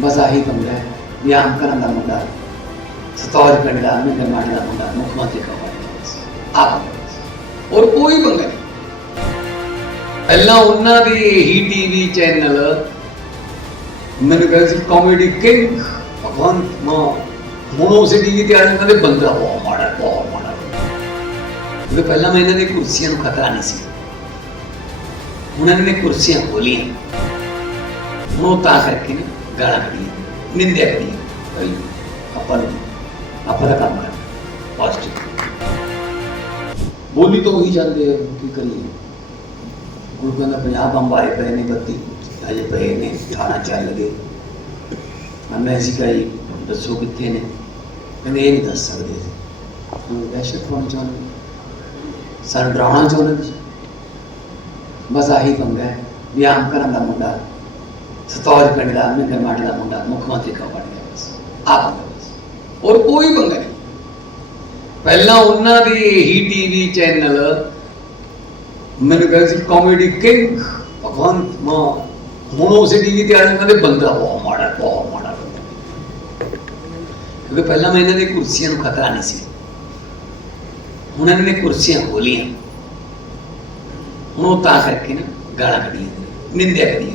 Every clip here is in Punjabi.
ਬਸ ਆਹੀ ਪੰਗਾ ਹੈ ਵੀ ਕਰਨ ਦਾ ਮੁੰਡਾ, ਸਤੌਜ ਪਿੰਡ ਦਾ ਮਹਿੰਦਰ ਦਾ ਮੁੰਡਾ, ਮੁੱਖ ਮੰਤਰੀ ਦਾ ਆਪ ਔਰ ਕੋਈ ਪੰਗਾ ਨਹੀਂ। ਪਹਿਲਾਂ ਉਹਨਾਂ ਦੇ ਹੀ ਟੀਵੀ ਚੈਨਲ ਮੈਨੂੰ ਕਹਿੰਦੇ ਸੀ ਕਾਮੇਡੀ ਕਿੰਗ ਭਗਵੰਤ ਮਾਨ। ਹੁਣ ਉਸੇ ਟੀਵੀ ਤੇ ਆ ਉਹਨਾਂ ਦੇ ਬੰਦਾ ਬਹੁਤ ਮਾੜਾ ਬਹੁਤ ਮਾੜਾ ਉਹਦੇ ਪਹਿਲਾਂ ਮੈਂ ਇਹਨਾਂ ਦੀ ਕੁਰਸੀਆਂ ਨੂੰ ਖਤਰਾ ਨਹੀਂ ਸੀ। ਹੁਣ ਇਹਨਾਂ ਨੇ ਕੁਰਸੀਆਂ ਖੋਲੀਆਂ। ਹੁਣ ਉਹ ਤਾਂ ਕਰਕੇ ਨਾ ਗਾਲਾਂ ਕੱਢੀਆਂ। ਨਿੰਦਿਆ ਕਰੀਆਂ। ਭਾਈ, ਆਪਾਂ ਨੂੰ, ਆਪਾਂ ਦਾ ਕੰਮ ਕਰਨਾ ਪੋਜ਼ਿਟਿਵ ਬੋਲੀ ਤਾਂ ਉਹੀ ਜਾਂਦੇ ਆ, ਕੀ ਕਰੀਏ? ਗੁਰੂ ਕਹਿੰਦਾ ਪੰਜਾਬ ਬੰਬ ਆਏ ਪਏ ਨੇ, ਬੱਤੀ ਅਜੇ ਪਏ ਨੇ, ਥਾਣਾ ਚੱਲ ਗਏ। ਮੈਂ ਅਸੀਂ ਕਹੀ ਦੱਸੋ ਕਿੱਥੇ ਨੇ? ਕਹਿੰਦੇ ਇਹ ਨਹੀਂ ਦੱਸ ਸਕਦੇ ਅਸੀਂ। ਦਹਿਸ਼ਤ ਪਾਉਣੀ ਚਾਹੁੰਦੇ? ਸਾਨੂੰ ਡਰਾਉਣਾ ਚਾਹੁੰਦੇ ਬਸ ਆਹੀ ਪੰਗਾ ਹੈ, ਵੀ ਆਮ ਕਰਨ ਦਾ ਮੁੰਡਾ ਸਤੌਜ ਪਿੰਡ ਦਾ ਮਹਿੰਦਰ ਮਾਟ ਦਾ ਮੁੰਡਾ, ਮੁੱਖ ਮੰਤਰੀ ਕਾ ਬਣ ਗਿਆ? ਬਸ, ਆਪ ਔਰ ਕੋਈ ਪੰਗਾ ਨਹੀਂ। ਪਹਿਲਾਂ ਉਹਨਾਂ ਦੇ ਹੀ ਟੀਵੀ ਚੈਨਲ ਮੈਨੂੰ ਕਹਿੰਦੇ ਸੀ ਕਾਮੇਡੀ ਕਿੰਗ ਭਗਵੰਤ ਮਾਨ। ਹੁਣ ਉਸੇ ਟੀਵੀ ਤੇ ਆ ਉਹਨਾਂ ਦੇ ਬੰਦਾ ਬਹੁਤ ਮਾੜਾ ਬਹੁਤ ਮਾੜਾ ਕਿਉਂਕਿ ਪਹਿਲਾਂ ਮੈਂ ਇਹਨਾਂ ਦੀ ਕੁਰਸੀਆਂ ਨੂੰ ਖਤਰਾ ਨਹੀਂ ਸੀ। ਹੁਣ ਇਹਨਾਂ ਨੇ ਕੁਰਸੀਆਂ ਖੋਲੀਆਂ। ਹੁਣ ਉਹ ਤਾਂ ਕਰਕੇ ਨਾ ਗਾਲਾਂ ਕੱਢੀਆਂ। ਨਿੰਦਿਆ ਕਰੀਏ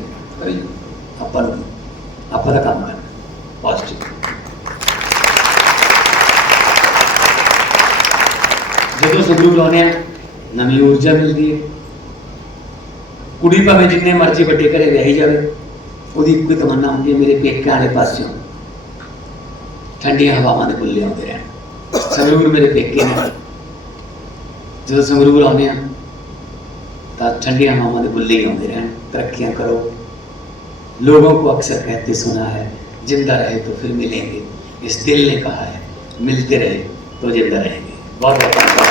ਆਪਾਂ ਨੂੰ, ਆਪਾਂ ਦਾ ਕੰਮ ਕਰਨਾ ਪੋਜ਼ਿਟਿਵ ਜਦੋਂ ਸੰਗਰੂਰ ਲਾਉਂਦੇ ਆ, ਨਵੀਂ ਊਰਜਾ ਮਿਲਦੀ ਹੈ। ਕੁੜੀ ਭਾਵੇਂ ਜਿੰਨੇ ਮਰਜ਼ੀ ਵੱਡੇ ਘਰੇ ਵਿਆਹੀ ਜਾਵੇ, ਉਹਦੀ ਇੱਕੋ ਹੀ ਤਮੰਨਾ ਹੁੰਦੀ ਹੈ, ਮੇਰੇ ਪੇਕਿਆਂ ਵਾਲੇ ਪਾਸਿਓਂ ਠੰਡੀਆਂ ਹਵਾਵਾਂ ਦੇ ਬੁੱਲੇ ਆਉਂਦੇ ਰਹਿਣ। ਸੰਗਰੂਰ ਮੇਰੇ ਪੇਕੇ ਨੇ। ਜਦੋਂ ਸੰਗਰੂਰ ਆਉਂਦੇ ਆ, ਤਾਂ ਠੰਡੀਆਂ ਹਵਾਵਾਂ ਦੇ ਬੁੱਲੇ ਹੀ ਆਉਂਦੇ ਰਹਿਣ। ਤਰੱਕੀਆਂ ਕਰੋ। लोगों को अक्सर कहते सुना है जिंदा रहे तो फिर मिलेंगे इस दिल ने कहा है मिलते रहे तो जिंदा रहेंगे बहुत बहुत धन्यवाद बहुत बहुत